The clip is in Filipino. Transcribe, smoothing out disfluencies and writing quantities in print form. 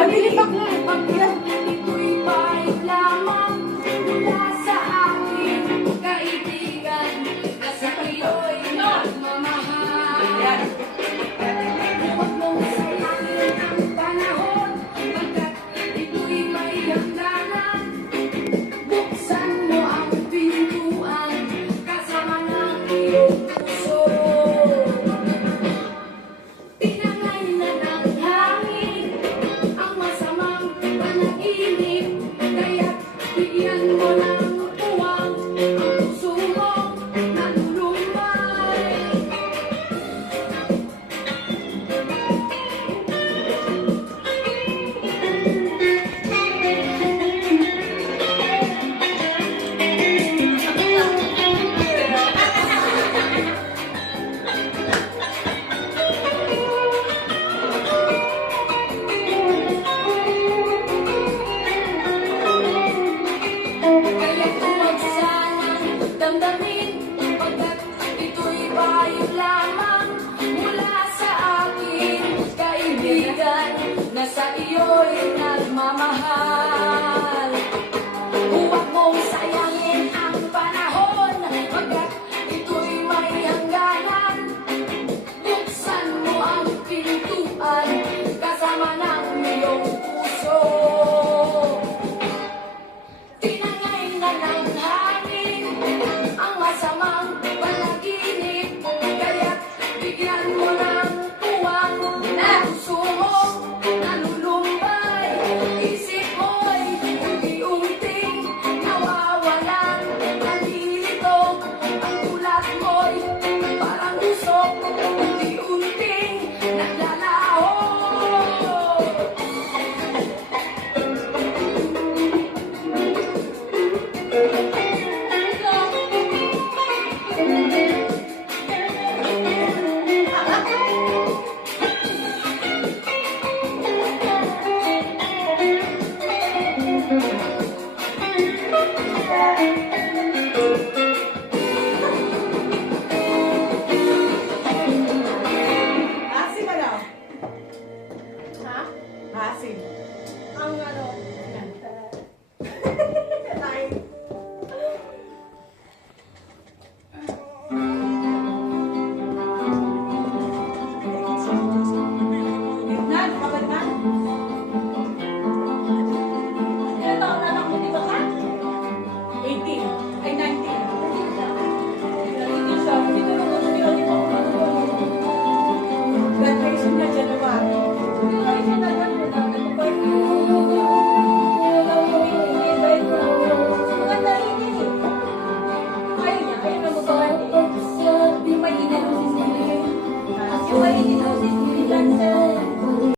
Mabili pa nga. Ito'y payo lamang mula sa aking kaibigan na sa iyo'y nagmamahal. Huwag mong sayangin ang panahon pagkat ito'y may hangganan. Buksan mo ang pintuan kasama ng iyong puso. Tinangay na ng hangin ang masamang panaginip, kaya't bigyan mo ng tuwang ang puso mo nalulumbay. Kaya't huwag sanang damdamin pagkat ito'y payo lamang mula sa aking kaibigan na sa iyo'y nagmamahal. Huwag mong sayangin ang panahon pagkat ito'y may hangganan. Buksan mo ang pintuan kasama ng iyong puso. Tinangay na ng hangin ang masamang panaginip, kaya't bigyan mo ng tuwang na puso mo nalulumbay. Isip mo'y unti-unting nawawalan, nalilito ang ulat mo'y parang usok, unti-unting naglalaho. Asim ano? Ha? Asim. Ang ano? Time. Gitna, kapag na. Ilan taon na lang mo dito ka? 18. Ay, 19. Dito siya. Dito lang ako dito dito. Graduation na January. Dito lang siya na